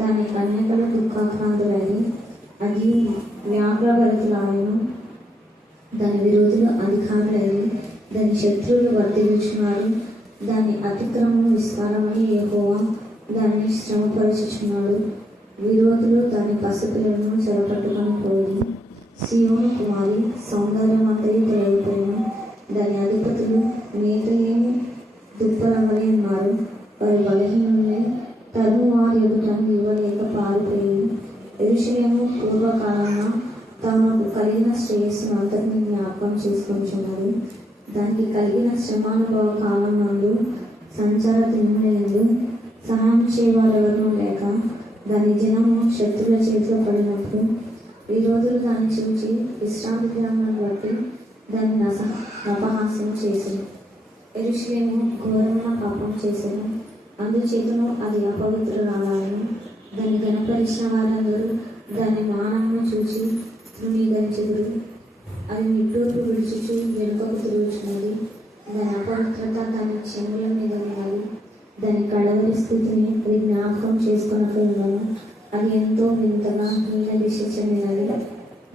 దాని కన్యకలు దుఃఖాక్రాంతులని అది వ్యాఘ్రభరితులాయను దాని విరోధులు అధికారులై దాని శత్రువులు వర్ధిల్చున్నారు దాని అతిక్రమం విస్తారమని ఏకోవా దాన్ని శ్రమపరచుచున్నాడు. విరోధులు దాని పసిపిల్లలను చెరపట్టుకొని పోయి శివుని కుమారి సౌందర్యం అంతరి తొలగిపోయిన దాని అధిపతులు మీద ఏమి దుప్పరంగలే ఉన్నారు. వారి బలహీనులే తను వారి ఎదుట ఇవ్వలేక పారిపోయింది. ఎరుషయము పూర్వకాలన తమకు కలిగిన శ్రేయస్సును అంతటిని జ్ఞాపకం చేసుకుంటున్నారు దానికి కలిగిన శ్రమానుభవ కాలం నందు సంచార దినములందు సహాయం చేయవారెవరూ లేక దాని జనము శత్రువుల చేతిలో పడినప్పుడు ఈ రోజులు దాన్ని చూచి విశ్రాంతి దినాలను బట్టి దాన్ని నస అపహాస్యం చేసింది. ఎరుషలేము ఘోరమైన పాపం చేశాను అందుచేతను అది అపవిత్రురాలను దాన్ని గణపరిచిన వారందరూ దాని మానమును చూసి తృణీకరించుదురు అది నిట్టూర్పు విడిచుచు వెనుకకు తిరుగుచున్నది దాని అపవిత్రత దాని చెవుల మీద ఉన్నది దాని కడవరి స్థితిని అది జ్ఞాపకం చేసుకున్నట్లున్నాను అది ఎంతో వింతగా హీన దిశ చెందినది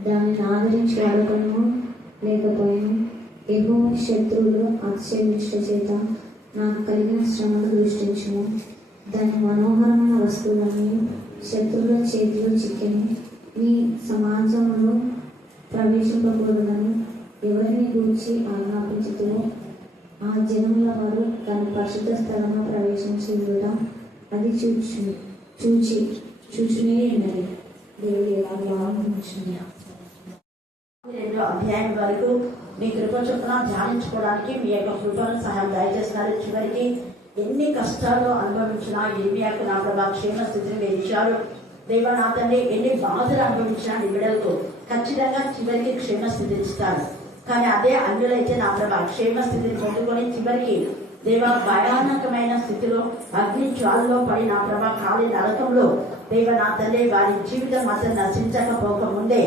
దానిని ఆదరించి వాడకము లేకపోయాను ఎగువ శత్రువులు అతిశయనిష్ట చేత నాకు కలిగిన శ్రమలు దృష్టించుము దాని మనోహరమైన వస్తువులన్నీ శత్రువుల చేతిలో చిక్కిని మీ సమాజంలో ప్రవేశింపకూడదని ఎవరిని గూర్చి ఆజ్ఞాపించుతుందో ఆ జనముల వారు తన పరిశుద్ధ స్థలంలో ప్రవేశించి కూడా అది చూచు చూచి చూచునే ఉన్నది. దేవుడు ఎలా ఆలోచించింది రెండో అధ్యాయం వరకు మీ కృప చొప్పున ధ్యానించుకోవడానికి మీ యొక్క కృపను సహాయం దయచేస్తున్నారు. చివరికి ఎన్ని కష్టాలు అనుభవించినా ఇర్మియాకు నా ప్రభా క్షేమ స్థితిని మీరు ఇచ్చారు దేవ నా తండ్రి ఎన్ని బాధలు అనుభవించినా నీ బిడ్డలకు ఖచ్చితంగా చివరికి క్షేమ స్థితి ఇస్తారు. కానీ అదే అన్యులైతే నా ప్రభా క్షేమ స్థితిని పొందుకొని చివరికి దేవ భయానకమైన స్థితిలో అగ్ని జ్వాలలో పడి నా ప్రభా ఖాళీ నరకంలో దేవ నా తల్లి వారి జీవితం మాత్రం నశించకపోక ముందే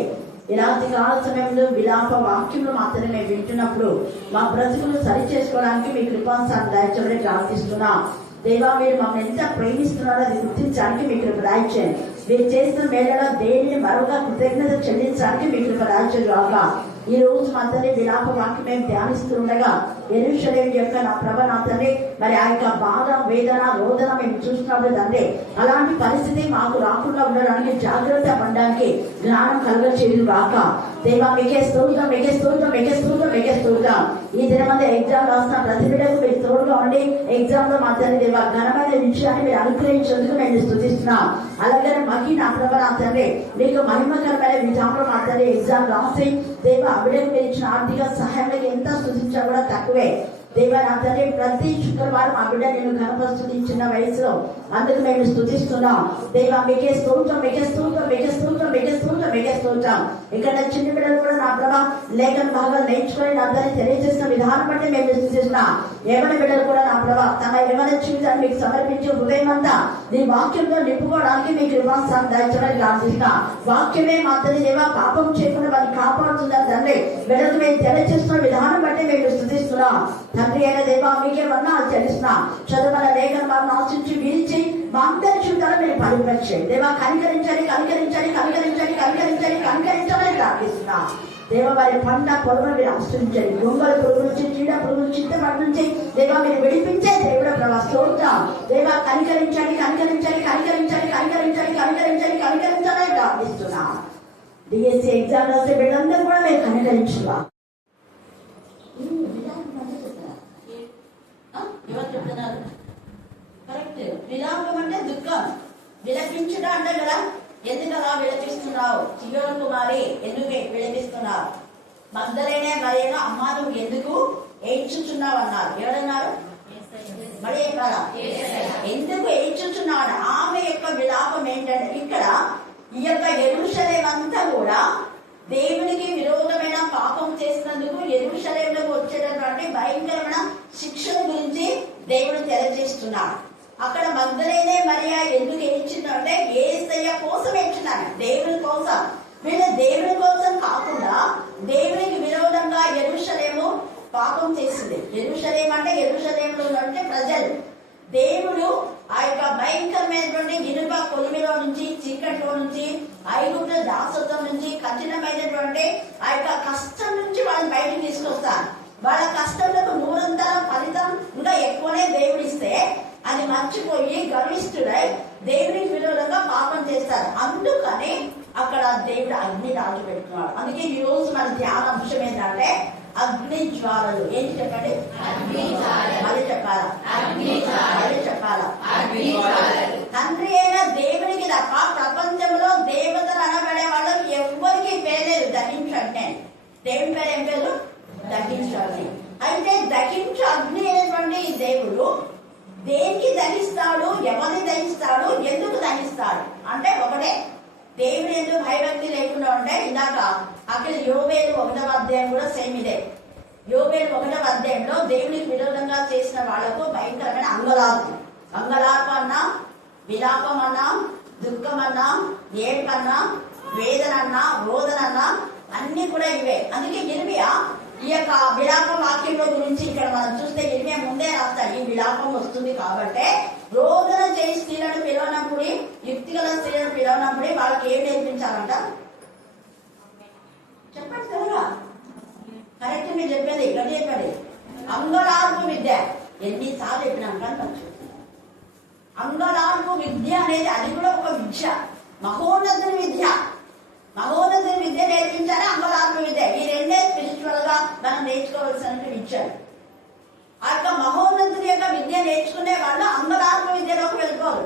ఇలాంటి కాల సమయంలో విలాప వాక్యములు మాత్రమే మేము వింటున్నప్పుడు మా బ్రతుకులు సరి చేసుకోవడానికి మీ కృపాంశాన్ని దయచేయమని ప్రార్థిస్తున్నా. దేవా మీరు మమ్మల్ని ఎంత ప్రేమిస్తున్నారో అది గుర్తించడానికి మీ కృప దాయిచ్చేయండి మీరు చేసిన మేళలో దేనిని మరొక కృతజ్ఞత చెల్లించడానికి మీ కృప దాయిచ్చారు ఈ రోజు మాత్రమే విలాప వాక్యం మేము ధ్యానిస్తుండగా ఎరుషలేం యొక్క నా ప్రభ నా తండ్రి మరి ఆ యొక్క బాధ వేదన రోదన మేము చూస్తున్నాము తండ్రి అలాంటి పరిస్థితి మాకు రాకుండా ఉండడానికి జాగ్రత్త పడడానికి జ్ఞానం కలుగ చేయదు కాక దేవా మీకే స్తోత్రం మీకే స్తోత్రం మీకే స్తోత్రం మీకే స్తోత్రం. ఈ దినమంది ఎగ్జామ్ రాసిన ప్రతి బిడ్డకు మీరు తోడుగా ఉండి ఎగ్జామ్లో మా తండ్రి దేవా ఘనమైన విషయాన్ని మీరు అనుగ్రహించేందుకు మేము స్థుతిస్తున్నాం అలాగే మాకి నా ప్రభ నా తండ్రి మీకు మహిమకరమైన విధానంలో మా తండ్రి ఎగ్జామ్ రాసి దేవా బిడ్డకు మీరు ఇచ్చిన ఆర్థిక సహాయంలో ఎంత స్థుతించా కూడా తక్కువ 对？దేవా నా తండ్రి ప్రతి శుక్రవారం ఆ బిడ్డ నేను కనపరుస్తున్న వయసులో. అందుకు మేము స్థుతిస్తున్నాం దేవా మీకే స్తోత్రం మీకే స్తోత్రం మీకే స్తోత్రం మీకే స్తోత్రం మీకే స్తోత్రం. ఇక్కడ చిన్న బిడ్డలు కూడా నా ప్రభా లేఖన భాగాలు నేర్చుకొని నా అందరినీ తెలియజేసిన విధానం బట్టి మేము స్థుతిస్తున్నాం ఎవరి బిడ్డలు కూడా నా ప్రభా తమ ఎవరి జీవితాన్ని మీకు సమర్పించే హృదయం అంతా నీ వాక్యంలో నింపుకోవడానికి మీకు నివాసాన్ని దాచడానికి ప్రార్థిస్తున్నా వాక్యమే మా తల్లి దేవా పాపం చేయకుండా వారిని కాపాడుతుందని తండ్రి బిడ్డలు మేము తెలియజేస్తున్న విధానం బట్టి మేము స్థుతిస్తున్నాం తండ్రి అయిన దేవా మీకే వర్ణాలు తెలుస్తున్నా చదువుల లేఖన వారిని ఆశించి విరిచి మా అందరి జీవితాలు మీరు పరిపరిచేయండి. దేవా కనికరించండి కనికరించండి కనికరించండి కనికరించండి కనికరించమని ప్రార్థిస్తున్నా. దేవ వారి పంట పొడవును మీరు ఆశ్రయించండి. దొంగల పురుగు నుంచి చీడ పురుగు చింతపడి నుంచి దేవా మీరు విడిపించే దేవుడు ప్రభా స్తోత్రం. దేవా కనికరించండి కనికరించండి కనికరించండి కనికరించండి కనికరించండి కనికరించాలని ప్రార్థిస్తున్నా. డిఎస్సి ఎగ్జామ్ రాసే బిడ్డలందరూ కూడా మీరు కనికరించువా ఎవరు చెప్తున్నారు కరెక్ట్. విలాపం అంటే దుఃఖం. విలపించుట అంటే కదా ఎందుకలా విలపిస్తున్నావు? చియోన కుమారి ఎందుకు విలపిస్తున్నావు? మగ్ధలేనే మరియను అమ్మా నువ్వు ఎందుకు ఏడ్చుచున్నావు అన్నారు ఎవరన్నారు? మరి చెప్పారా ఎందుకు ఏడ్చుచున్నాడు? ఆమె యొక్క విలాపం ఏంటంటే ఇక్కడ ఈ యొక్క ఎరుషలేమంతా కూడా దేవునికి విరోధమైన పాపం చేసినందుకు ఎరుషలేములకు వచ్చేటటువంటి భయంకరమైన శిక్షణ గురించి దేవుడు తెలియజేస్తున్నాడు. అక్కడ మగ్ధులైనే మరియా ఎందుకు ఏడ్చిందంటే ఏసయ్య కోసం ఏడ్చినాడు దేవుని కోసం. వీళ్ళు దేవుని కోసం కాకుండా దేవునికి విరోధంగా ఎరుషలేము పాపం చేసింది. ఎరుషలేం అంటే ఎరుషలేంలో అంటే ప్రజలు. దేవుడు ఆ యొక్క భయంకరమైనటువంటి ఇనుప కొలిమిలో నుంచి చీకటిలో నుంచి ఐగుప్తు దాసత్వం నుంచి కఠినమైనటువంటి ఆ యొక్క కష్టం నుంచి వాళ్ళని బయటికి తీసుకొస్తారు. వాళ్ళ కష్టంలో నూరంతర ఫలితం ఇంకా ఎక్కువనే దేవుడు ఇస్తే అది మర్చిపోయి గర్విష్ఠుడై దేవునికి విరోధంగా పాపం చేస్తారు. అందుకని అక్కడ దేవుడు అగ్ని రాజు పెడుతున్నాడు అందుకే ఈ రోజు మన ధ్యాన అంశం ఏంటంటే అగ్ని జ్వాలలు. ఏంటి చెప్పండి? మళ్ళీ చెప్పాలా? మళ్ళీ చెప్పాలా? తండ్రి అయిన దేవునికి తప్ప ప్రపంచంలో దేవతలు అనబడే వాళ్ళు ఎవ్వరికి పేర్లేదు దహించండి దేవుని పేరు ఏం పేరు? దహించాలి. అయితే దహించు అగ్ని అనేటువంటి ఈ దేవుడు దేనికి దహిస్తాడు? ఎవరిని దహిస్తాడు? ఎందుకు దహిస్తాడు? అంటే ఒకటే దేవుడు ఎందుకు భయభక్తి లేకుండా ఉంటే ఇందాక అక్కడ యోవేలు ఒకటవ అధ్యాయం కూడా సేమ్ ఇదే. యోవేలు ఒకటవ అధ్యాయంలో దేవునికి విరోధంగా చేసిన వాళ్ళకు భయంకరమైన అంగలాపం. అంగలాపం అన్నా విలాపం అన్నా దుఃఖం అన్నా ఏడ్పన్నా వేదన అన్నా రోదన అన్నా అన్ని కూడా ఇవే. అందుకే ఇర్మియా ఈ యొక్క విలాప వాక్యంలో గురించి ఇక్కడ మనం చూస్తే ఇర్మియా ముందే రాస్తారు ఈ విలాపం వస్తుంది కాబట్టి రోదన చేయి స్త్రీలను పిలవనప్పుడు యుక్తి గల స్త్రీలను పిలవనప్పుడు వాళ్ళకి ఏం నేర్పించాలంట? చెప్పండి తెలుగా కరెక్ట్ మీరు చెప్పేది ఇక్కడ చెప్పండి. అంగలార్పు విద్య. ఎన్నిసార్లు చెప్పినాం కానీ అంగలార్పు విద్య అనేది అది కూడా ఒక విద్య. మహోన్నతుని విద్య. మహోన్నతుని విద్య నేర్పించాలి అంగలాత్మ విద్య. ఈ రెండే స్పిరిచువల్గా మనం నేర్చుకోవాల్సిన విద్యలు. ఆ యొక్క మహోన్నతుని యొక్క విద్య నేర్చుకునే వాళ్ళు అంగలాత్మ విద్యలోకి వెళ్ళిపోరు.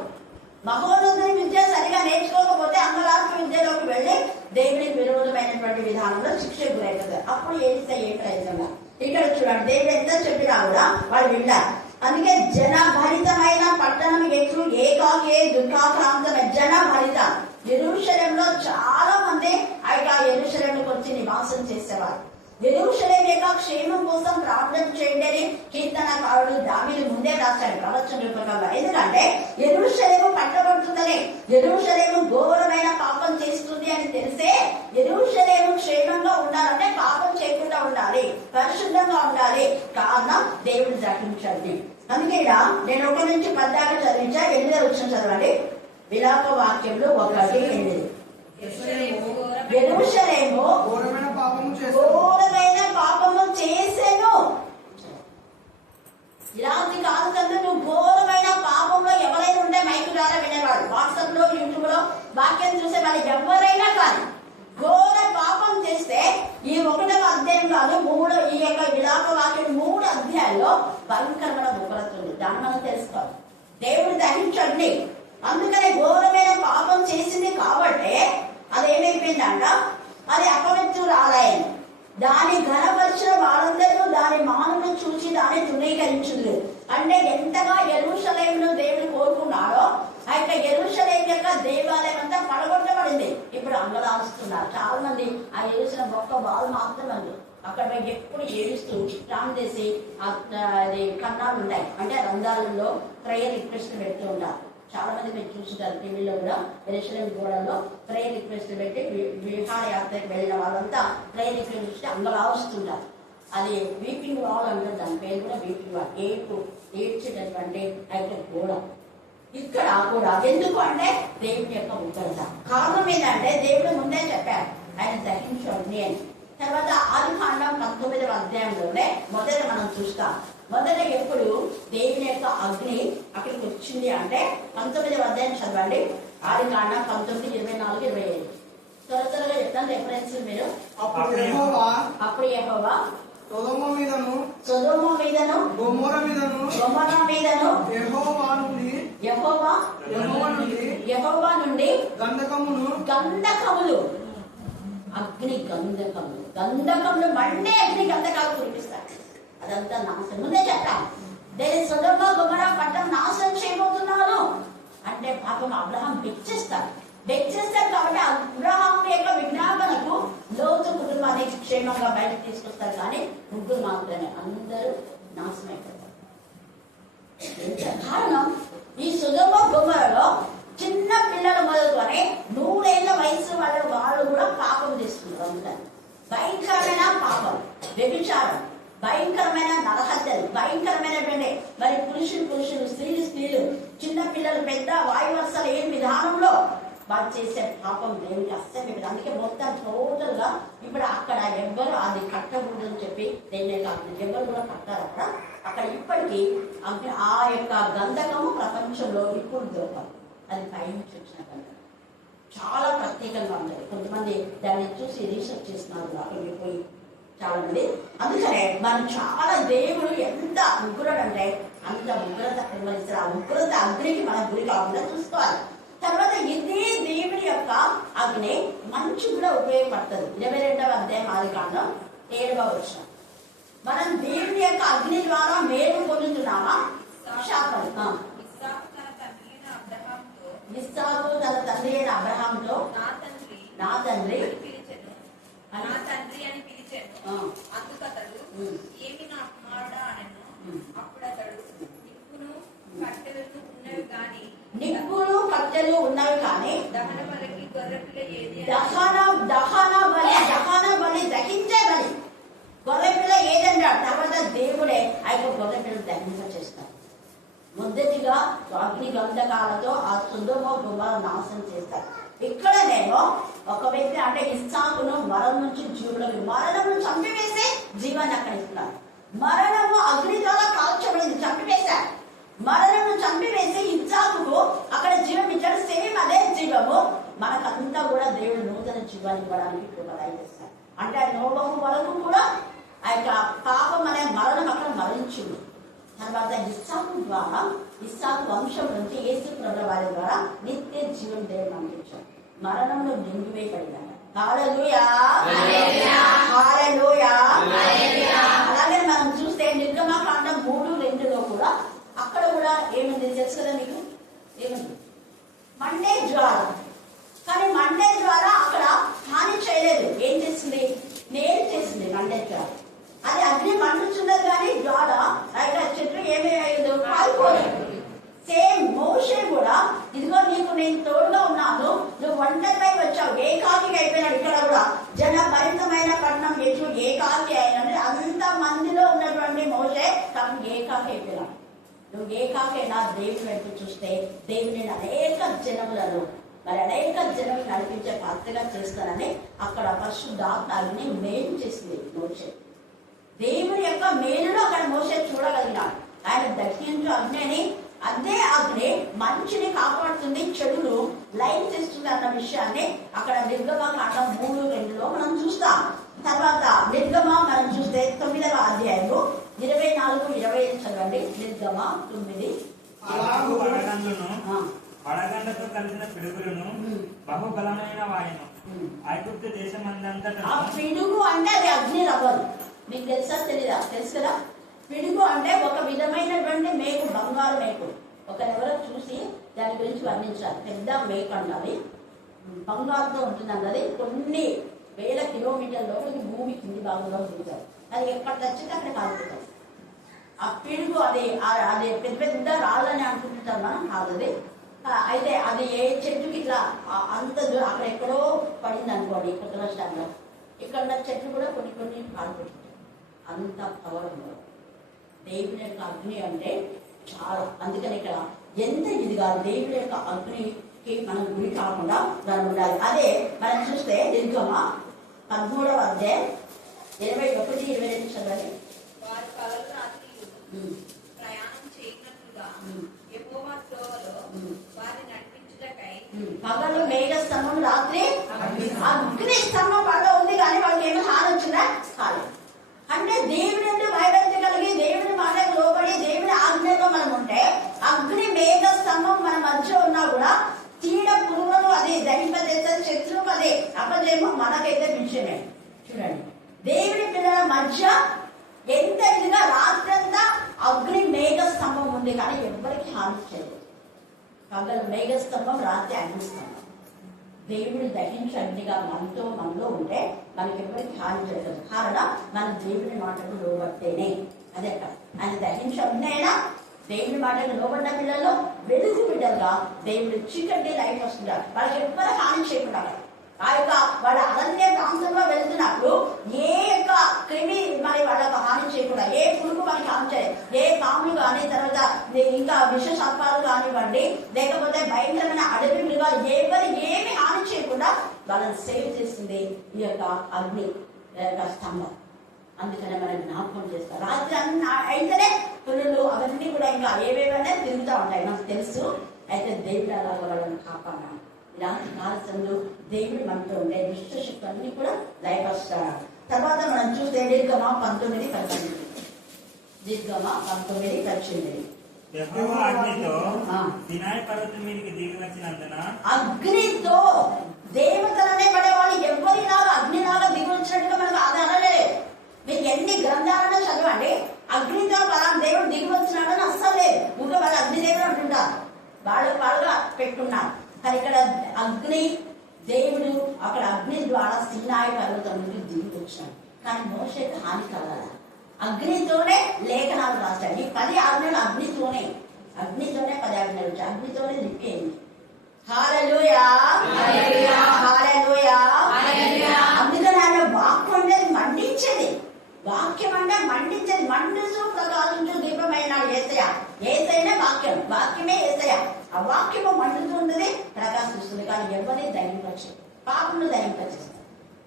మహోన్నతుని విద్య సరిగా నేర్చుకోకపోతే అంగలాత్మ విద్యలోకి వెళ్ళి దేవుని విరోధమైనటువంటి విధానంలో శిక్ష గురవుతుంది అప్పుడు ఏడిస్తే ఏ ప్రయోజనం? ఇక్కడ చూడండి దేవుడు ఎంత చెప్పినా కూడా వాళ్ళు విన్నారు అందుకే జనభరితమైన పట్టణం ఎక్కువ ఏకాకే దుఃఖాక్రాంతమైన జనభరిత. ఎరుషలంలో చాలా మంది ఆయన యొక్క ఎరుషలంలోకి వచ్చి నివాసం చేసేవారు. ఎరుషలేం యొక్క క్షేమం కోసం ప్రార్థన చేయండి అని కీర్తనకారుడు దావిని ముందే రాశాడు. ప్రవచన రూపకంగా ఎందుకంటే ఎరుషలేము పట్టబడుతుందని ఎరుషలేము ఘోరమైన పాపం చేస్తుంది అని తెలిసే ఎరుషలేము క్షేమంగా ఉండాలంటే పాపం చేయకుండా ఉండాలి. పరిశుద్ధంగా ఉండాలి. కారణం దేవుడు దర్శించండి. అందుకే నేను ఒక నుంచి పద్దాక చదివించా ఎనిమిది వచ్చిన చదవండి. విలాప వాక్యంలో ఒకటి ఎనిమిది. ఎరుషలేము ఘోరమైన పాపము ఘోరమైన పాపము ఇలాంటి కాదు కదా నువ్వు ఘోరమైన పాపంలో ఎవరైనా ఉంటే మైకు ద్వారా వినేవాడు. వాట్సాప్లో యూట్యూబ్లో వాక్యం చూసే వాళ్ళు ఎవరైనా కానీ ఘోర పాపం చేస్తే ఈ ఒకటవ అధ్యాయం కాదు మూడో ఈ యొక్క విలాప వాక్యం మూడు అధ్యాయాల్లో భయంకరమైన ఉపరతుంది దాన్ని మనం తెలుసుకోవాలి దేవుడు దహించండి అందుకనే ఘోరమైన పాపం చేసింది కాబట్టి అది ఏమైపోయిందంట అది అపవిత్రురాలయం దాని ఘనపరిచిన వాళ్ళందరూ దాని మానవును చూసి దాన్ని తృణీకరించుదు అంటే ఎంతగా ఎరుషలేమును దేవుడు కోరుకున్నాడో ఆ యొక్క ఎరుషలేం యొక్క దేవాలయం అంతా పడగొట్టబడింది ఇప్పుడు అంగలాస్తున్నారు చాలా మంది ఆ ఎరుసిన ఒక్క వాళ్ళు మాత్రమే అక్కడ పోయి ఎప్పుడు ఏడుస్తూ ప్లాన్ అది కన్నాలు ఉంటాయి అంటే రంధ్రాలలో ప్రేయర్ రిక్వెస్ట్ పెడుతూ ఉంటారు. చాలా మంది మీరు చూసుంటారు టీవీలో కూడా ఎరుసలేం గోడల్లో ప్రేయర్ రిక్వెస్ట్ పెట్టి విహారయాత్రకి విహారయాత్రకు వెళ్ళిన వాళ్ళంతా ప్రేయర్ రిక్వెస్ట్ ఇస్తే అంగలావుస్తుంటారు అది వీపింగ్ వాల్ అంటారు దాని పేరు కూడా వీపింగ్ వాల్ ఏపు ఏడ్చేటటువంటి అయితే గోడ. ఇక్కడ కూడా ఎందుకు అంటే దేవుని యొక్క ఉగ్రత కారణం ఏంటంటే దేవుడు ముందే చెప్పారు ఆయన దహించండి అని. తర్వాత ఆది కాండం పంతొమ్మిదవ అధ్యాయంలోనే మొదట మనం చూస్తాం. మొదట ఎప్పుడు దేవుని యొక్క అగ్ని అక్కడికి వచ్చింది అంటే పంతొమ్మిదవ అధ్యాయం చదవండి. ఆది కాండం పంతొమ్మిది ఇరవై నాలుగు ఇరవై ఐదు. త్వర త్వరగా చెప్తాను రెఫరెన్స్ మీరు. అప్పుడు యెహోవా అప్పుడు యెహోవా సొదొమ మీదను సొదొమ మీదను గొమొర మీదను గొమొర మీదను యెహోవా నుండి యెహోవా యెహోవా నుండి యెహోవా నుండి గంధకమును గంధకములు. అగ్ని గంధకములు. గంధకంలో మండే అగ్ని గంధకాలు కురిపిస్తాడు అదంతా నాశనం. ముందే చెప్పాను. దేని సుధమ గుమరా పట్టం నాశనం చేయబోతున్నాను. అంటే పాపం అబ్రహాం బెచ్చేస్తాడు బెచ్చేస్తాడు కాబట్టి అబ్రహాం యొక్క విజ్ఞాపనకు లోతు కుటుంబాన్ని క్షేమంగా బయటకు తీసుకొస్తారు. కానీ ముగ్గురు మాత్రమే. అందరూ నాశనం అయిపోతారు కారణం ఈ సుధర్మ గుమరలో చిన్న పిల్లల మొదలుకొని నూరేళ్ళ వయసు వాళ్ళ వాళ్ళు కూడా పాపం చేస్తున్నారు అందరు. భయంకరమైన పాపం వ్యభిచారం భయంకరమైన నరహత్యలు భయంకరమైనటువంటి మరి పురుషులు పురుషులు స్త్రీలు స్త్రీలు చిన్న పిల్లలు పెద్ద వాయు వరుసలు ఏ విధానంలో వాళ్ళు చేసే పాపం దేవునికి అస్సలు అందుకే మొత్తం టోటల్గా ఇప్పుడు అక్కడ ఎవ్వరు అది కట్టకూడదని చెప్పి దేన్నే కాదు ఎవ్వరు కూడా కట్టారు అక్కడ అక్కడ ఇప్పటికీ ఆ యొక్క గంధకము ప్రపంచంలో ఇప్పుడు దొరకదు అది పైనుంచి వచ్చిన గంధకం. చాలా ప్రత్యేకంగా ఉంటుంది కొంతమంది దాన్ని చూసి రీసెర్చ్ చేస్తున్నారు అక్కడికి పోయి చాలా మంది అందుకనే మనం చాలా దేవుడు ఎంత ఉగ్రుడు అంటే అంత ఉగ్రత నిర్వహిస్తారు ఆ ఉగ్రత అగ్నికి మన గురి కాకుండా చూసుకోవాలి. తర్వాత ఇదే దేవుడి యొక్క అగ్ని మంచి కూడా ఉపయోగపడుతుంది. ఇరవై రెండవ అధ్యాయం ఆది కాండం ఏడవ వచ్చిన మనం దేవుడి యొక్క అగ్ని ద్వారా మేలు పొందుతున్నామా? శాపం ఆ. ఇస్సాకు తన తండ్రి అయిన అబ్రహాముతో, ఇస్సాకు తన తండ్రి అయిన అబ్రహాంతో నా తండ్రి నా తండ్రి అని పిలిచెను. నా తండ్రి అని పిలిచెను. అందుకతడు ఉమ్. ఏమి నా కుమారుడా అనెను. అప్పుడు అతడు నిప్పును కట్టెలను ఉన్నవి గాని నిప్పులు కట్టెలు ఉన్నవి కానీ దహన బలికి గొర్రెపిల్ల ఏది దహన దహన బలి దహన బలి దహించే బలి గొర్రె పిల్ల ఏదంటాడు తర్వాత దేవుడే ఆ యొక్క గొర్రె పిల్లలు దహించ చేస్తాడు ముద్దతిగా అగ్ని గంధకాలతో ఆ సుందరమో గుమ్మాలు నాశనం చేస్తారు. ఇక్కడ నేను ఒక వ్యక్తి అంటే ఇస్సాకును మరణం నుంచి జీవులకు మరణం చంపివేసి జీవాన్ని అక్కడ ఇస్తున్నాను. మరణము అగ్ని ద్వారా కాల్చబడింది చంపివేశారు. మరణము చంపివేసి ఇస్సాకుకు అక్కడ జీవం ఇచ్చాడు సేమ్ అదే జీవము. మనకంతా కూడా దేవుడు నూతన జీవాన్ని ఇవ్వడానికి కృప అంటే ఆ నోబహు వరకు కూడా ఆ యొక్క పాపం అనే మరణం అక్కడ మరణించింది. తర్వాత ఇస్సాకు ద్వారా ఇస్సాకు వంశం నుంచి యేసు వారి ద్వారా నిత్య జీవం దేవుడు అందించాం మరణంలో నిండివేయబడినాడు అలాగే మనం చూస్తే నిర్గమకాండం మూడు రెండులో కూడా అక్కడ కూడా ఏముంది తెలుసు కదా మీకు? ఏముంది? మండే జ్వాల. కానీ మండే ద్వారా అక్కడ హాని చేయలేదు. ఏం చేసింది? నేను చేసింది మండే జ్వాల. అది అగ్ని మండుచున్నది కానీ జాడ అయితే చెట్లు చెట్టు ఏమీ అయ్యదు సేమ్ మోషే కూడా ఇదిగో నీకు నేను తోడుగా ఉన్నాను నువ్వు ఒంటరిపై వచ్చావు ఏకాకి అయిపోయినాడు. ఇక్కడ కూడా జన భరితమైన పట్టణం ఎటు ఏకాకి అయినాడు అంత మందిలో ఉన్నటువంటి మోషే తను ఏకాకి అయిపోయినాడు. నువ్వు ఏకాకైనా దేవుని వైపు చూస్తే దేవుని అనేక జనములను మరి అనేక జనములు నడిపించే పాత్రగా చేస్తానని అక్కడ పరిశుద్ధాత్మని మేలు చేసింది మోషే. దేవుని యొక్క మేలును అక్కడ మోసే చూడగలిగినాడు. ఆయన దక్షిణించు అగ్నిని అదే అగ్ని మంచిని కాపాడుతుంది చెడును లైన్ చేస్తుంది అన్న విషయాన్ని అక్కడ నిర్గమ కాండం మూడు రెండులో మనం చూస్తాం. తర్వాత నిర్గమ మనం చూస్తే తొమ్మిదవ అధ్యాయము ఇరవై నాలుగు ఇరవై ఐదు చదవండి. నిర్గమ తొమ్మిది. వడగండ్లతో కలిసిన పిడుగులను బహుబలమైన వాయను. ఐగుప్తు దేశమందంతటా ఆ పిడుగు అంటే అది అగ్ని రవ్వదు మీకు తెలుసా? తెలీదా? తెలుసు కదా? పిడుగు అంటే ఒక విధమైనటువంటి మేకు బంగారు మేకు. ఒకరెవరో చూసి దాని గురించి వర్ణించాలి. పెద్ద మేకు అంటది బంగారుతో ఉంటుందండి అది కొన్ని వేల కిలోమీటర్ల లోపలికి భూమి కింది భాగంలో దిగుతారు అది ఎక్కడ తెచ్చితే అక్కడ కాలుతుంది. ఆ పిడుగు అది అది పెద్ద పెద్ద రాళ్ళని అనుకుంటుంటారు మనం కాదది. అయితే అది ఏ చెట్టుకి ఇట్లా అంత దూరం అక్కడ ఎక్కడో పడింది అనుకోండి కొత్త రాష్ట్రంలో ఇక్కడ ఉన్న చెట్లు కూడా కొన్ని కొన్ని కాలిపోతుంటాయి అంత పవర్ ఉంది దేవుని యొక్క అగ్ని అంటే చాలా. అందుకని ఇక్కడ ఎంత ఇదిగా దేవుని యొక్క అగ్నికి మనం గురి కాకుండా దాని ఉండాలి. అదే మనం చూస్తే నిర్గమ పదమూడవ అధ్యాయం ఇరవై ఒకటి ఇరవై రెండు చదవండి. వారి పగలు మేఘ స్తంభం రాత్రి అగ్ని స్తంభం వాళ్ళ ఉంది కానీ వాళ్ళకి ఏమి హాని వచ్చిందా కాలేదు అంటే దేవుని అంటే వైరాగ్యం కలిగి దేవుని మాటకు లోబడి దేవుని ఆజ్ఞలో మనం ఉంటే అగ్ని మేఘ స్తంభం మన మధ్య ఉన్నా కూడా చీడ పురుగులు అది దహింపజేస్తారు శత్రువు అది అపజయము మనకైతే విషయమే చూడండి దేవుని పిల్లల మధ్య ఎంత ఇదిగా రాత్రంతా అగ్ని మేఘ స్తంభం ఉంది కానీ ఎవ్వరికి హాని చేయలేదు పగలు మేఘస్తంభం రాత్రి అగ్నిస్తంభం. దేవుడు దహించి అగ్నిగా మనతో మనలో ఉంటే మనకి ఎప్పటికీ హాని జరగదు. కారణం మన దేవుని మాటకు లోబడితేనే. అదే ఆయన దహించి అగ్నైనా దేవుని మాటకు లోబడిన పిల్లలు వెలుగు బిడ్డలుగా దేవుడు చీకటి లైట్ వస్తున్నారు వాళ్ళకి ఎవ్వరు హాని చేయకుండా ఆ యొక్క వాళ్ళ అరణ్య ప్రాంతంలో వెళ్తున్నప్పుడు ఏ యొక్క క్రిమి మరి వాళ్ళకు హాని చేయకుండా ఏ పురుగు మనకి హాని చేయదు ఏ పాములు కానీ తర్వాత ఇంకా విష సర్ప కానివ్వండి లేకపోతే భయంకరమైన అడవి మృగాలు ఎవరు ఏమి హాని చేయకుండా వాళ్ళని సేవ్ చేస్తుంది ఈ యొక్క అగ్ని యొక్క స్తంభం. అందుకనే మనం జ్ఞాపకం చేస్తాం రాత్రి అన్న అయితేనే పురులు అవన్నీ కూడా ఇంకా ఏవేవైనా తిరుగుతూ ఉంటాయి నాకు తెలుసు. అయితే దేవుడు అలాగ వాళ్ళని కాపాడాలి. ఇలాంటి కాలశంలో దేవుడు మనతో ఉండే దుష్టశక్తి అన్ని కూడా లయపరుస్తాడు తర్వాత మనం చూస్తే దీర్ఘమా పంతొమ్మిది పద్దెనిమిది. దీర్ఘమా పంతొమ్మిది పద్దెనిమిది. యెహోవా అగ్నితో ఆ. సినాయి పర్వతం మీదకి దిగి వచ్చినందున అగ్నితో దేవతలనే పడేవాళ్ళు ఎవరిలాగా అగ్నిలాగా దిగి వచ్చినట్టుగా మనకు ఆధారం లేదు. మీరు ఎన్ని గ్రంథాలను చదవండి అగ్నితో పలానా దేవుడు దిగి వచ్చినాడని అస్సలు లేదు. ఇంకా వాళ్ళు అగ్నిదేవుడు అంటుంటారు. వాళ్ళు వాళ్ళుగా పెట్టుకున్నారు కానీ ఇక్కడ అగ్ని దేవుడు అక్కడ అగ్ని ద్వారా సిన్నాయి పర్వతం నుండి దిగి వచ్చినాడు కానీ మోషకి హాని కలగల. అగ్నితోనే లేఖనాలు రాస్తాడు ఈ పది ఆజ్ఞలు అగ్నితోనే. అగ్నితోనే పది ఆజ్ఞలు వచ్చాయి అగ్నితోనే నిప్పేయండి అందుకని ఆయన వాక్యం అనేది మండించేది. వాక్యం అంటే మండించేది. మండుతూ ప్రకాశించు దీపమైన ఏసయ. ఏసైనా వాక్యం. వాక్యమే ఏసయ. ఆ వాక్యము మండుతున్నది ప్రకాశిస్తుంది. కానీ ఎవరిని దయింపచ్చేది పాపను దయింపచేస్తుంది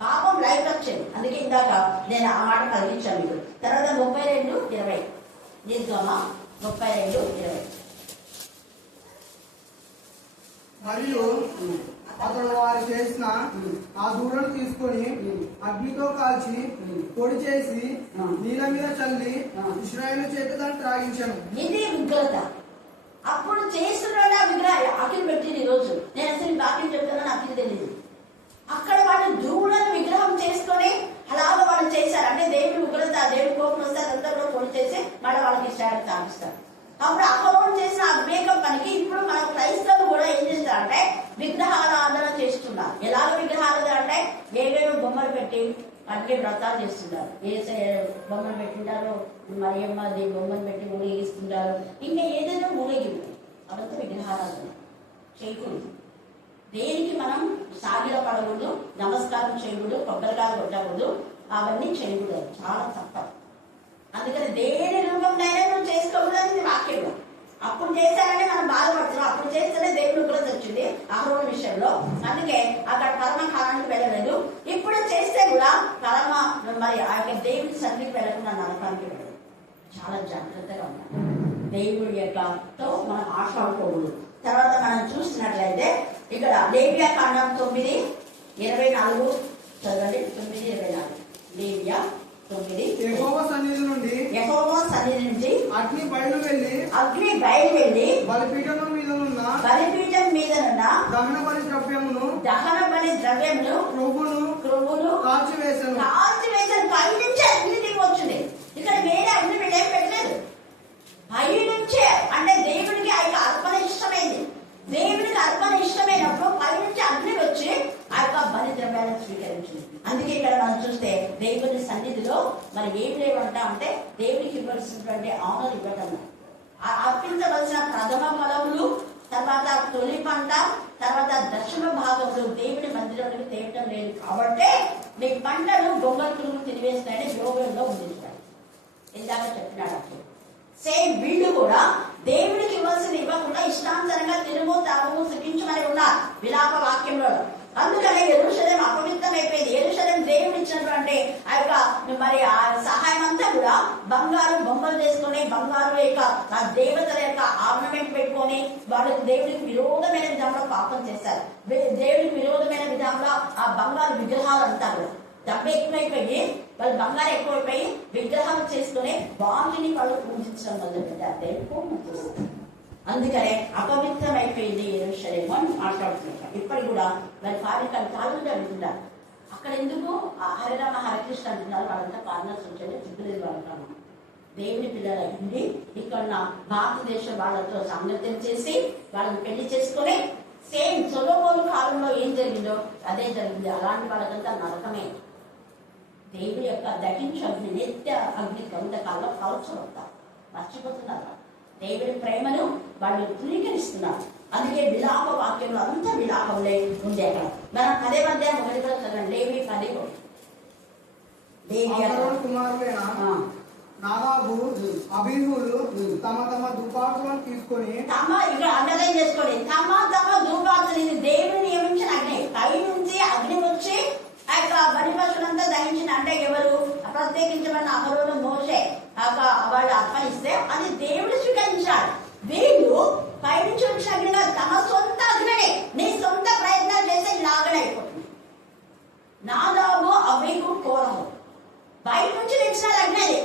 పాపం లైఫ్ వచ్చింది అందుకే ఇందాక నేను ఆ మాట కలిగించాను మీకు. తర్వాత ముప్పై రెండు ఇరవై. నిర్గమ ముప్పై రెండు ఇరవై. మరియు అతడు వారు చేసిన ఆ దూడను తీసుకొని అగ్నితో కాల్చి పొడి చేసి నీళ్ళ మీద చల్లి ఇస్రాయేల్ చేత దాన్ని త్రాగించాను. ఇది విగ్రహత. అప్పుడు చేస్తున్నాడు ఆ విగ్రహం అఖిల్ పెట్టింది ఈ రోజు. నేను అసలు వాక్యం చెప్తానని అఖిల్ తెలియదు. అక్కడ వాళ్ళు విగ్రహం చేసుకొని అలాగ వాళ్ళు చేశారు. అంటే దేవుడు ఉగ్రత దేవుడు కోపం వస్తే అదంతా కూడా పొడి చేసి మళ్ళీ వాళ్ళకి ఇష్టాన్ని తాగిస్తారు. అప్పుడు అహోరం చేసిన అభివేకం పనికి ఇప్పుడు మన క్రైస్తవులు కూడా ఏం చేస్తారంటే విగ్రహారాధన చేస్తున్నారు. ఎలాగ విగ్రహారాధన అంటే ఏవేవో బొమ్మలు పెట్టి అన్ని వ్రతాలు చేస్తుంటారు ఏ బొమ్మలు పెట్టింటారు మరియమ్మ దే బొమ్మలు పెట్టి ఊరేగిస్తుంటారు ఇంకా ఏదైనా ఊరేగింపు అవంతా విగ్రహారాధన చేయకూడదు. దేనికి మనం సాగిల పడకూడదు నమస్కారం చేయకూడదు కొబ్బరికాయలు కొట్టకూడదు అవన్నీ చేయకూడదు. చాలా తప్ప. అందుకని దేని రూపంలోనే నువ్వు చేసుకోకూడదు వాక్యంలో అప్పుడు చేశారని మనం బాధపడుతున్నాం. అప్పుడు చేస్తేనే దేవుడు కూడా వచ్చింది అహరోణ విషయంలో. అందుకే అక్కడ పరమ కాలానికి వెళ్ళలేదు. ఇప్పుడు చేస్తే కూడా పరమ మరి ఆ యొక్క దేవుడి సన్నిధికి వెళ్ళకుండా నరకానికి వెళ్ళదు. చాలా జాగ్రత్తగా ఉండాలి. దేవుడి యొక్కతో మనం ఆశపడకూడదు తర్వాత మనం చూసినట్లయితే ఇక్కడ లేవియా కాండం తొమ్మిది ఇరవై నాలుగు. చదవండి తొమ్మిది ఇరవై నాలుగు. లేవియా తొమ్మిది. యెహోవా సన్నిధి నుండి యెహోవా సన్నిధి నుంచి అగ్ని బయలు వెళ్ళి అగ్ని బయలు వెళ్ళి బలిపీఠము మీద ఉన్న బలిపీఠం మీద దహన బలి ద్రవ్యమును దహన బలి ద్రవ్యములు క్రొవ్వును క్రొవ్వులు కాల్చివేశాను కాల్చి వేసిన పై నుంచి అగ్ని దిగి వచ్చింది ఇక్కడ వేరే అగ్ని వీళ్ళు పెట్టలేదు. పై నుంచే అంటే దేవుడికి ఆ యొక్క అర్పణ ఇష్టమైంది. దేవుడికి అర్పణ ఇష్టమైనప్పుడు పై నుంచి అగ్ని వచ్చి ఆ యొక్క బలి ద్రవ్యాలను స్వీకరించింది. అందుకే ఇక్కడ మనం చూస్తే దేవుని సన్నిధిలో మరి ఏం లేవంటా అంటే దేవుడికి ఇవ్వాల్సినటువంటి ఆనర్ ఇవ్వటం. ఆ అర్పించవలసిన ప్రథమ ఫలములు తర్వాత తొలి పంట తర్వాత దశమ భాగంలో దేవుని మందిరంలోకి తేవటం లేదు కాబట్టి మీ పంటను గొంగల్ పురుగు తినివేస్తాయని యోగంలో ఉంది ఇందాక చెప్పినాడు సేమ్ వీళ్ళు కూడా దేవుడికి ఇవ్వాల్సింది ఇవ్వకుండా ఇష్టాంతరంగా తిరుము తాము సుఖించమని ఉన్నారు విలాప వాక్యంలో అందుకనే ఎరుషలేం అపవిత్రమైపోయింది. ఎరుషలేం దేవుడు ఇచ్చినటువంటి ఆ యొక్క మరి ఆ సహాయం అంతా కూడా బంగారు బొమ్మలు చేసుకొని బంగారు యొక్క ఆ దేవతల యొక్క ఆర్నమెంట్ పెట్టుకొని వాళ్ళకి దేవుడికి విరోధమైన విధంగా పాపం చేశారు దేవుడికి విరోధమైన విధంగా ఆ బంగారు విగ్రహాలు అంతా కూడా డబ్బు ఎక్కువైపోయి వాళ్ళు బంగారం ఎక్కువైపోయి విగ్రహం చేసుకుని వాటిని వాళ్ళు పూజించడం మొదలు పెట్టారు దేవుడు అందుకనే అపవిత్రమైపోయింది ఎరుషలేము అని మాట్లాడుతున్నారు. ఇప్పటికి కూడా మరి కార్యకాలు కాలంలో వెళ్తున్నారు అక్కడ ఎందుకు ఆ హరిరామ హరికృష్ణ అంటున్నారు? వాళ్ళంతా పార్నర్స్ వచ్చేది చిక్కులేదు వాళ్ళ దేవుని పిల్లలు ఉండి ఇక్కడ ఉన్న భారతదేశం వాళ్ళతో సంగతం చేసి వాళ్ళని పెళ్ళి చేసుకొని సేమ్ చొలబోలు కాలంలో ఏం జరిగిందో అదే జరిగింది. అలాంటి వాళ్ళకంతా నరకమే. దేవుడి యొక్క దహించు అగ్ని నిత్య అగ్ని గంధకాల్లో కాల్చబడతారు మర్చిపోతున్నారు? దేవుడి ప్రేమను వాళ్ళు ధృవీకరిస్తున్నారు. అందుకే విలాప వాక్యంలో అంతా విలాపంలే ఉంది అక్కడ. మనం పదే మధ్య మొదటి చదవండి. లేవి పది కుమారుడైన ఆ, నాదాబు అభిహులు తమ తమ దుపాకులను తీసుకొని తమ ఇక్కడ అండర్లైన్ చేసుకోండి. తమ తమ ఇది దేవుని నియమించిన అగ్ని. పై నుంచి అగ్ని వచ్చి ఆ యొక్క బలి పశువులంతా దహించిన అంటే ఎవరు? ప్రత్యేకించబడిన అహరోను మోసే వాళ్ళు అర్పణిస్తే అది దేవుడు స్వీకరించాడు. వీళ్ళు పైనుంచి వచ్చిన అగ్నిగా తమ సొంత అగ్నిని నీ సొంత ప్రయత్నాలు చేస్తే లాగడైపోతుంది నాదాబు అభికు కోరము బయట నుంచి తెచ్చిన అగ్ని అది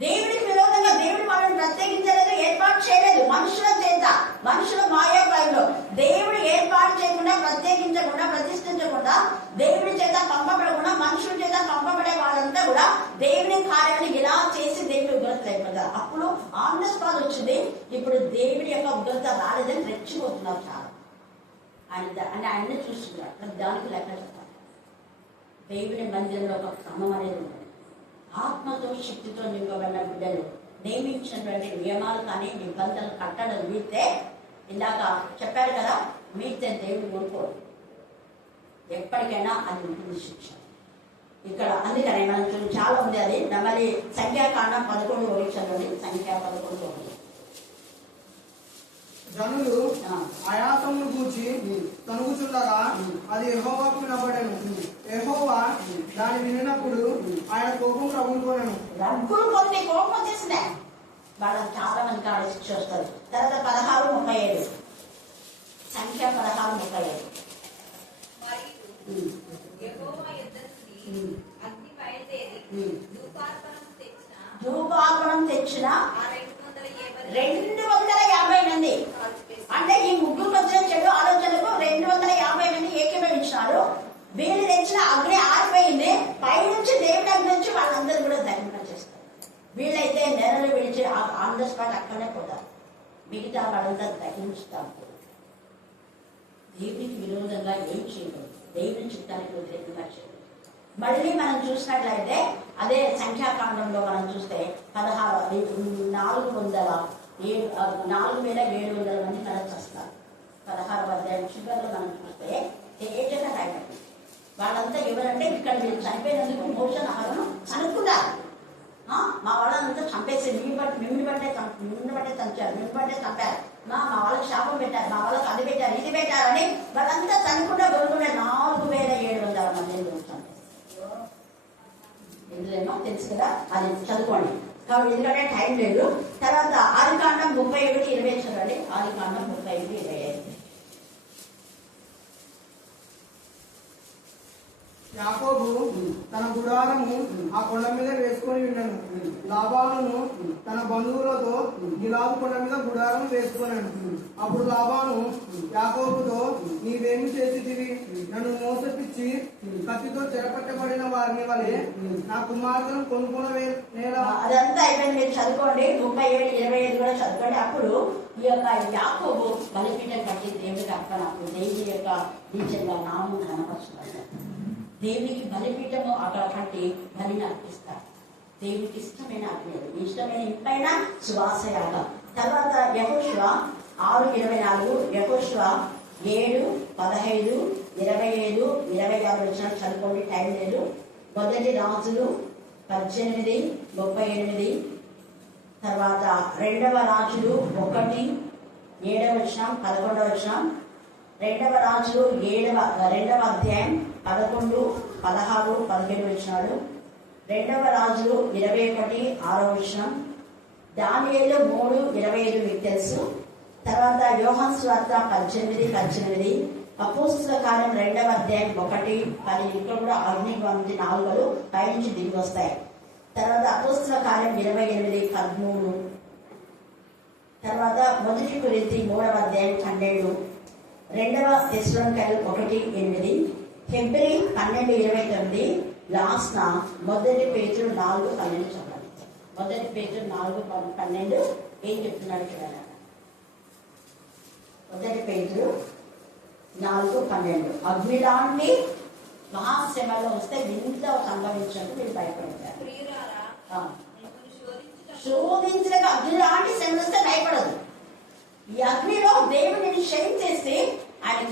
దేవుడికి విరోధంగా దేవుడి వాళ్ళని ప్రత్యేకించలేదు ఏర్పాటు చేయలేదు మనుషుల చేత మనుషుల మాయాపాయంలో దేవుడు ఏర్పాటు చేయకుండా ప్రత్యేకించకుండా ప్రతిష్ఠించకుండా దేవుడి చేత పంపబడకుండా మనుషుల చేత పంపబడే వాళ్ళంతా కూడా దేవుని కార్యాన్ని ఇలా చేసి దేవుడి ఉగ్రత అయిపోతారు అప్పుడు ఆన్ ద స్పాట్ వచ్చింది ఇప్పుడు దేవుడి యొక్క ఉగ్రత రాలేదని రెచ్చిపోతున్నారు చాలా ఆయన ద- అంటే ఆయన్ని చూస్తున్నారు లెక్క చెప్పాలి దేవుని మందిరంలో ఒక క్రమం అనేది ఉంటుంది. ఆత్మతో శక్తితో నింపబడిన బిడ్డలు నియమించినటువంటి నియమాలు కానీ నిబంధనలు కట్టడం మీరితే ఇందాక చెప్పారు కదా మీరితే దేవుడు కోరుకోడు. ఎప్పటికైనా అది ఉంటుంది శిక్ష. ఇక్కడ అందుకనే మనం చాలా ఉంది అది. మళ్ళీ సంఖ్యాకాండం పదకొండు ఒకటి సంఖ్యా పదకొండు ఒకటి. జనులు ఆ. ఆయాసమును గూర్చి తనుగుచుండగా అది యెహోవాకు వినబడెను. యెహోవా దాన్ని వినినప్పుడు ఆయన కోపం రగులుకొనెను. రగ్గులు కొన్ని కోపం వచ్చేసిందే వాళ్ళకి చాలా మంది కాడ శిక్ష వస్తారు తర్వాత పదహారు ముప్పై ఏడు. సంఖ్య పదహారు ముప్పై ఏడు. ధూపార్పణం తెచ్చిన రెండు వందల యాభై మంది. అంటే ఈ ముగ్గురు వచ్చిన చెడు ఆలోచనకు రెండు వందల యాభై మంది ఏకీభవించినారు వీళ్ళు తెచ్చిన అగ్ని ఆరిపోయింది. పైనుంచి దేవుడి అగ్ని నుంచి వాళ్ళందరూ కూడా దహింపచేస్తారు వీళ్ళైతే నెలలు విడిచి ఆన్ ద స్పాట్ అక్కడే పోతారు. మిగతా వాళ్ళంతా దహించుతారు. దేవునికి విరోధంగా ఏం చేయకూడదు. దేవుని చిత్తానికి వ్యతిరేకంగా చేయకూడదు. మళ్ళీ మనం చూసినట్లయితే అదే సంఖ్యాకాండంలో మనం చూస్తే పదహారు నాలుగు వందల ఏడు నాలుగు వేల ఏడు వందల మంది మనకు వస్తారు. పదహారు అధ్యాయం చివరిలో మనం చూస్తే తేటగా రాయబడింది వాళ్ళంతా ఎవరంటే ఇక్కడ మీరు చనిపోయినందుకు మోషన్ ఆహారం చనుక్కున్నారు మా వాళ్ళంతా చంపేసి మిమ్మల్ని బట్టి మిమ్మల్ని బట్టే మిమ్మల్ని బట్టే చంపారు మిమ్మల్ని బట్టే చంపారు. మా మా వాళ్ళకి శాపం పెట్టారు మా వాళ్ళకి అది పెట్టారు ఇది పెట్టారని వాళ్ళంతా చనుకుండా కొనుక్కునే నాలుగు వేల ఏడు వందల మందిని చంపేస్తారు ఎందులేమో తెలుసు కదా? అది చదువుకోండి. కాబట్టి ఎందుకంటే టైం లేదు. తర్వాత ఆది కాండం ముప్పై ఒకటి ఇరవై చదవండి? ఆది కాండం ముప్పై ఏడు ఇరవై ఐదు యాకోబు తన గుడారము ఆ కొండ మీద వేసుకొని ఉన్నాను లాభాలను తన బంధువులతో గిలాబు కొండ మీద గుడారం వేసుకున్నాను. అప్పుడు లాభాను యాకోబుతో నీవేమి చేసేటివి నన్ను మోసపిచ్చి కత్తితో చెరపట్టబడిన వారిని వలె నా కుమార్తెను కొనుక్కునవే నేలా అదంతా అయిపోయింది. మీరు చదువుకోండి. ముప్పై ఏడు ఇరవై ఐదు కూడా చదువుకోండి. అప్పుడు ఈ యొక్క యాకోబు బలిపీఠం కట్టి దేవుడికి అర్పణ అప్పుడు దేవుడి యొక్క టీచర్గా నామం కనపరుచుకుంటారు దేవునికి బలిపీఠము అక్కడ కట్టి బలిని అర్పిస్తారు. దేవునికి ఇష్టమైన అగ్ని ఇష్టమైన ఇంపైన సువాసయాగం. తర్వాత యహోశివ ఆరు ఇరవై నాలుగు యహోశివ ఏడు పదహైదు ఇరవై ఐదు ఇరవై ఆరు వచ్చిన చదువుకోండి టైం లేదు. మొదటి రాజులు పద్దెనిమిది ముప్పై ఎనిమిది. తర్వాత రెండవ రాజులు ఒకటి ఏడవ వచ్చిన పదకొండవ వచ్చిన రెండవ రాజులు ఏడవ రెండవ అధ్యాయం పదకొండు పదహారు పదిహేడు వచ్చినాడు రెండవ రాజులు ఇరవై ఒకటి ఆరో వచనం. దానియేలు మూడు ఇరవై ఐదు మీకు తెలుసు. తర్వాత యోహన్ స్వార్త పద్దెనిమిది పద్దెనిమిది. అపోస్తుల కాలం రెండవ అధ్యాయం ఒకటి పది. ఇక్కడ కూడా అగ్ని వంటి నాలుగులు పైనుంచి దిగి వస్తాయి. తర్వాత అపోస్తుల కాలం ఇరవై ఎనిమిది పదమూడు. తర్వాత మొదటి గురించి మూడవ అధ్యాయం పన్నెండు. రెండవ తెస్లోనికలు ఒకటి ఎనిమిది ఫిబ్రవరి పన్నెండు ఇరవై తొమ్మిది లాస్ట్ మొదటి పేజీలు నాలుగు పన్నెండు చదవాలి. మొదటి పేజీలు నాలుగు పన్- పన్నెండు ఏం చెప్తున్నాడు చూడాలి మొదటి పేజీలు నాలుగు పన్నెండు. అగ్నిలాంటి మహాశ్రమలో వస్తే వింత సంభవించినట్టు మీరు భయపడతారు శోధించిన అగ్నిలాంటి శ్రమ వస్తే భయపడదు ఈ అగ్నిలో దేవుడిని షైన్ చేసి ఆయనకి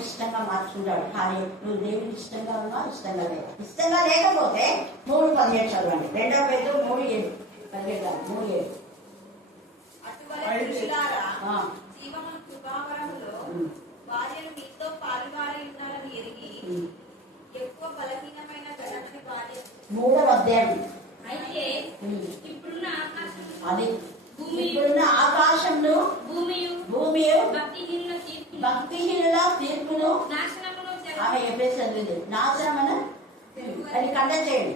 ఇష్టంగా మార్చుకుంటాడు. కానీ నువ్వు దేవుడికి ఇష్టంగా ఉన్నా ఇష్టంగా లేదు ఇష్టంగా లేకపోతే మూడు పదిహేడు చదవండి. రెండవ పేరు మూడు ఏడు. పరిగెట్టాలి మూడు ఏడు. మూడవ అధ్యాయం. అయితే. ఇప్పుడున్న అది భూమి ఆకాశంలో భూమియు భూమి భక్తిహీనుల తీర్పును భక్తిహీనుల తీర్పును నాశనమును ఆమె చెప్పేసి చదివింది. నాశనమన అది కండ చేయండి.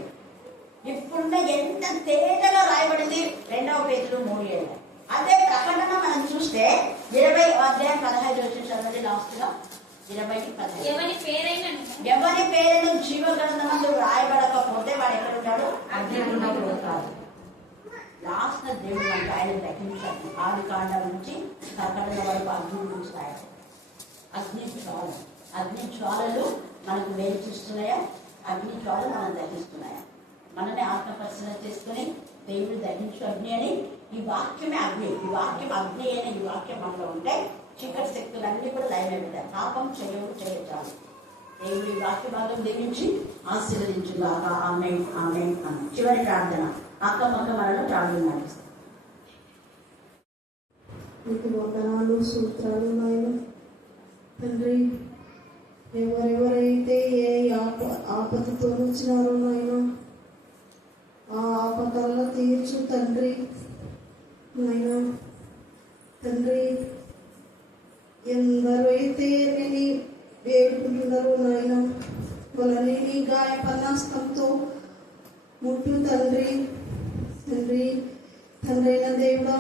ఇప్పుడున్న ఎంత తేటగా రాయబడింది? రెండవ పేజీలో మూడు ఏళ్ళ అదే ప్రకటన మనం చూస్తే ఇరవై అధ్యాయం పదహైదు వచ్చి చదవండి లాస్ట్గా ఇరవై పదహైదు. ఎవరి పేరైనను ఎవరి పేరును జీవ గ్రంథమందు రాయబడకపోతే వాడు ఎక్కడ ఉంటాడు అగ్నిగుండంలో కాదు లాస్ట్ దేవుడు అంటే ఆయన దగ్గించాలి కాండం నుంచి కర్కటక వరకు అగ్ని చూస్తాయి. అగ్ని జ్వాల అగ్ని జ్వాలలు మనకు వేరు అగ్ని జ్వాలలు మనం దహిస్తున్నాయా? మనని ఆత్మపరిశీలన చేసుకుని దేవుడు దహించు అగ్ని అని ఈ వాక్యమే అగ్ని. ఈ వాక్యం అగ్ని అనే ఈ వాక్యం మనలో ఉంటే చీకటి శక్తులన్నీ కూడా లయమైపోతాయి పాపం చేయవు చేయచాలి దేవుడి వాక్య భాగం దీవించి ఆశీర్వదించుగాక. ఆమె ఆమె చివరి ప్రార్థన. అక్క మొక్క మనలో ప్రార్థన నడుస్తుంది నీకు వందనాలు సూత్రాలు నాయన. తండ్రి ఎవరెవరైతే ఏ ఆప ఆపదతో వచ్చినారో నాయన ఆ ఆపదల్లో తీర్చు తండ్రి. నాయన తండ్రి ఎందరైతే నేను వేడుకుంటున్నారో నాయన వాళ్ళని నీ గాయపన్నాస్తంతో ముట్టు తండ్రి. తండ్రి తండ్రి అయిన దేవుడా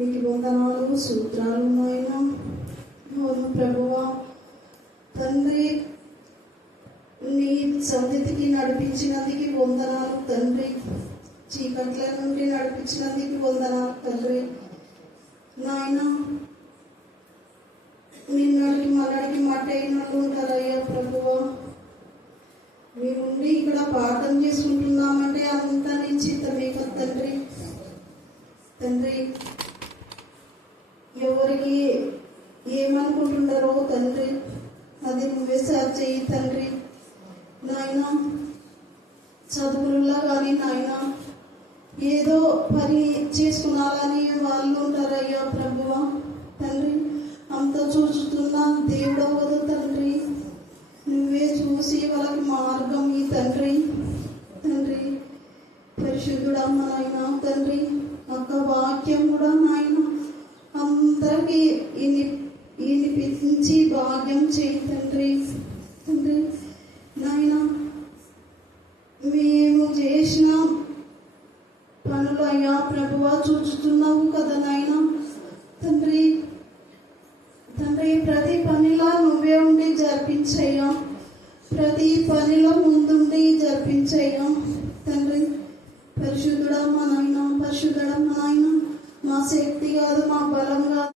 నీకు వందనాలు సూత్రాలు నాయన అవును ప్రభువా తండ్రి నీ సన్నిధికి నడిపించినందుకు వందనాలు తండ్రి. చీకట్ల నుండి నడిపించినందుకు వందనాలు తండ్రి. నాయన నిన్నటికి మొన్నటికి మాట అయినట్టు ఉంటారయ్యా ప్రభువా. మేముండి ఇక్కడ పాఠం చేసుకుంటున్నామంటే అంతా నీ చిత్తమే కదా తండ్రి? తండ్రి ఎవరికి ఏమనుకుంటున్నారో తండ్రి అది నువ్వే సార్ చెయ్యి తండ్రి. నాయన చదువులలో కానీ నాయన ఏదో పని చేసుకున్నారని వాళ్ళు ఉంటారయ్యా ప్రభువ. తండ్రి అంత చూస్తున్నా దేవుడు అవ్వదు తండ్రి. నువ్వే చూసి వాళ్ళకి మార్గం ఈ తండ్రి. తండ్రి పరిశుద్ధుడమ్మ నాయన తండ్రి ఒక వాక్యం కూడా నాయన. అందరికి ఇని వినిపించి భాగ్యం చేయి తండ్రి. తండ్రి నాయన మేము చేసిన పనులు అయ్యా ప్రభువా చూచుతున్నావు కదా నాయన. తండ్రి తండ్రి ప్రతి పనిలో నువ్వే ఉండి జరిపించయ్యా. ప్రతి పనిలో ముందుండి జరిపించయ్యా. తండ్రి పరిశుద్ధుడా మా నాయన పరిశుద్ధుడా మా నాయన. మా శక్తి కాదు మా బలం కాదు